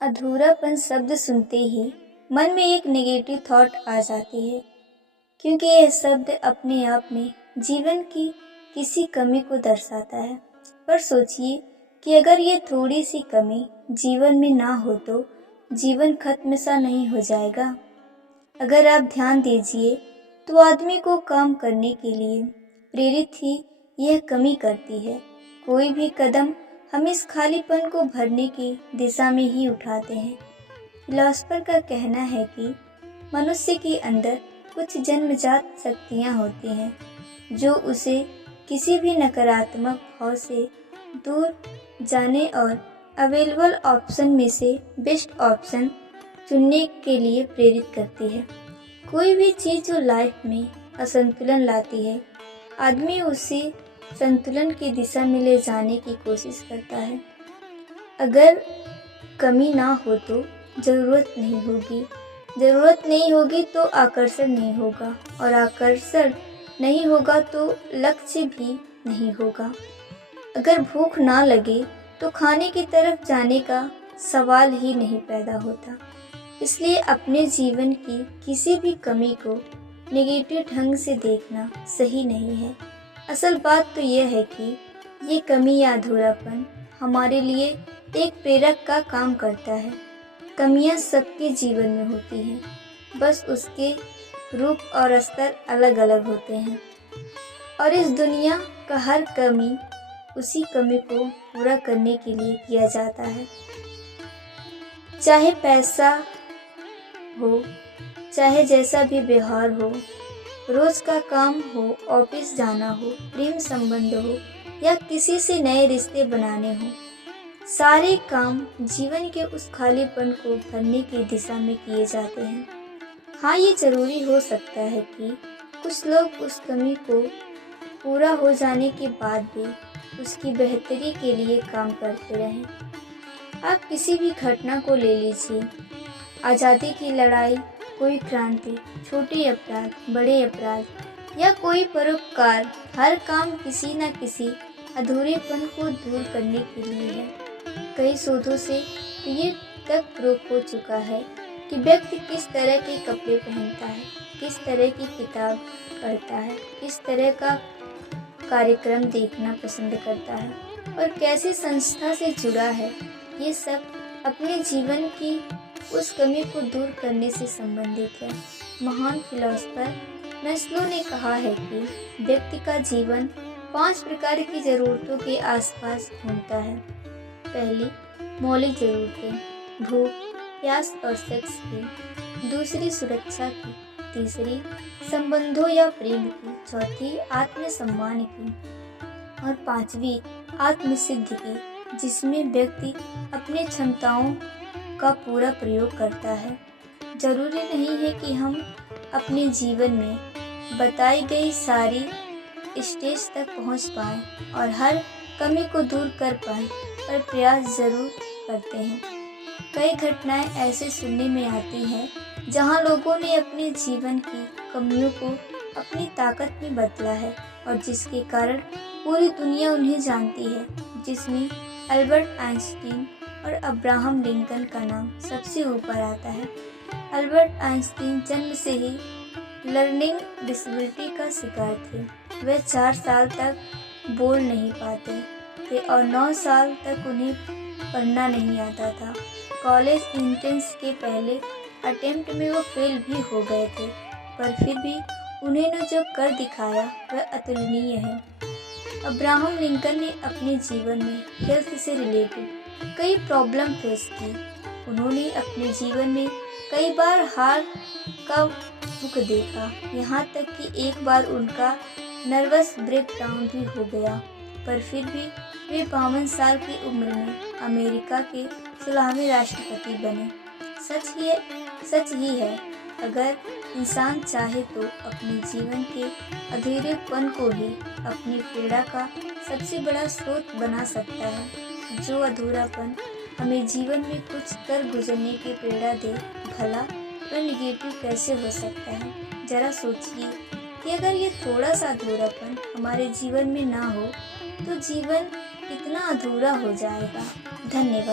अधूरापन शब्द सुनते ही मन में एक नेगेटिव थॉट आ जाती है, क्योंकि यह शब्द अपने आप में जीवन की किसी कमी को दर्शाता है। पर सोचिए कि अगर ये थोड़ी सी कमी जीवन में ना हो तो जीवन खत्म सा नहीं हो जाएगा। अगर आप ध्यान दीजिए तो आदमी को काम करने के लिए प्रेरित ही यह कमी करती है। कोई भी कदम हम इस खालीपन को भरने की दिशा में ही उठाते हैं। फिलॉसफर का कहना है कि मनुष्य के अंदर कुछ जन्मजात शक्तियाँ होती हैं जो उसे किसी भी नकारात्मक भाव से दूर जाने और अवेलेबल ऑप्शन में से बेस्ट ऑप्शन चुनने के लिए प्रेरित करती है। कोई भी चीज़ जो लाइफ में असंतुलन लाती है, आदमी उसे संतुलन की दिशा में ले जाने की कोशिश करता है। अगर कमी ना हो तो ज़रूरत नहीं होगी तो आकर्षण नहीं होगा, और आकर्षण नहीं होगा तो लक्ष्य भी नहीं होगा। अगर भूख ना लगे तो खाने की तरफ जाने का सवाल ही नहीं पैदा होता। इसलिए अपने जीवन की किसी भी कमी को नेगेटिव ढंग से देखना सही नहीं है। असल बात तो यह है कि ये कमी या अधूरापन हमारे लिए एक प्रेरक का काम करता है। कमियां सबके जीवन में होती हैं, बस उसके रूप और स्तर अलग अलग होते हैं, और इस दुनिया का हर कमी उसी कमी को पूरा करने के लिए किया जाता है। चाहे पैसा हो, चाहे जैसा भी व्यवहार हो, रोज का काम हो, ऑफिस जाना हो, प्रेम संबंध हो या किसी से नए रिश्ते बनाने हो, सारे काम जीवन के उस खालीपन को भरने की दिशा में किए जाते हैं। हाँ, ये जरूरी हो सकता है कि कुछ लोग उस कमी को पूरा हो जाने के बाद भी उसकी बेहतरी के लिए काम करते रहें। आप किसी भी घटना को ले लीजिए, आज़ादी की लड़ाई, कोई क्रांति, छोटे अपराध, बड़े अपराध या कोई परोपकार, हर काम किसी न किसी अधूरेपन को दूर करने के लिए है। कई शोधों से ये तक प्रूफ हो चुका है कि व्यक्ति किस तरह के कपड़े पहनता है, किस तरह की किताब पढ़ता है, किस तरह का कार्यक्रम देखना पसंद करता है और कैसी संस्था से जुड़ा है, ये सब अपने जीवन की उस कमी को दूर करने से संबंधित है। महान फिलॉसफर मैस्लो ने कहा है कि व्यक्ति का जीवन 5 प्रकार की ज़रूरतों के आसपास घूमता है। पहली, मौलिक ज़रूरतें, भूख, प्यास और सेक्स की। दूसरी, सुरक्षा की। तीसरी, संबंधों या प्रेम की। चौथी, आत्मसम्मान की। और पांचवी, आत्मसिद्धि की, जिसमें व्यक्ति अपनी क्षमताओं का पूरा प्रयोग करता है। जरूरी नहीं है कि हम अपने जीवन में बताई गई सारी स्टेज तक पहुंच पाएं और हर कमी को दूर कर पाएं, पर प्रयास जरूर करते हैं। कई घटनाएं ऐसे सुनने में आती हैं जहां लोगों ने अपने जीवन की कमियों को अपनी ताकत में बदला है और जिसके कारण पूरी दुनिया उन्हें जानती है, जिसमें अल्बर्ट आइंस्टीन और अब्राहम लिंकन का नाम सबसे ऊपर आता है। अल्बर्ट आइंस्टीन जन्म से ही लर्निंग डिसेबिलिटी का शिकार थे। वे 4 साल तक बोल नहीं पाते थे और 9 साल तक उन्हें पढ़ना नहीं आता था। कॉलेज एंट्रेंस के पहले अटेम्प्ट में वो फेल भी हो गए थे, पर फिर भी उन्होंने जो कर दिखाया वह अतुलनीय है। अब्राहम लिंकन ने अपने जीवन में हेल्थ से रिलेटेड कई प्रॉब्लम फेस की। उन्होंने अपने जीवन में कई बार हार का मुख देखा, यहाँ तक कि एक बार उनका नर्वस ब्रेकडाउन भी हो गया, पर फिर भी वे 52 साल की उम्र में अमेरिका के 16वें राष्ट्रपति बने। सच ही है, अगर इंसान चाहे तो अपने जीवन के अधूरेपन को ही अपनी पीड़ा का सबसे बड़ा स्रोत बना सकता है। जो अधूरापन हमें जीवन में कुछ कर गुजरने की प्रेरणा दे, भला वह निगेटिव कैसे हो सकता है। जरा सोचिए कि अगर ये थोड़ा सा अधूरापन हमारे जीवन में ना हो तो जीवन कितना अधूरा हो जाएगा। धन्यवाद।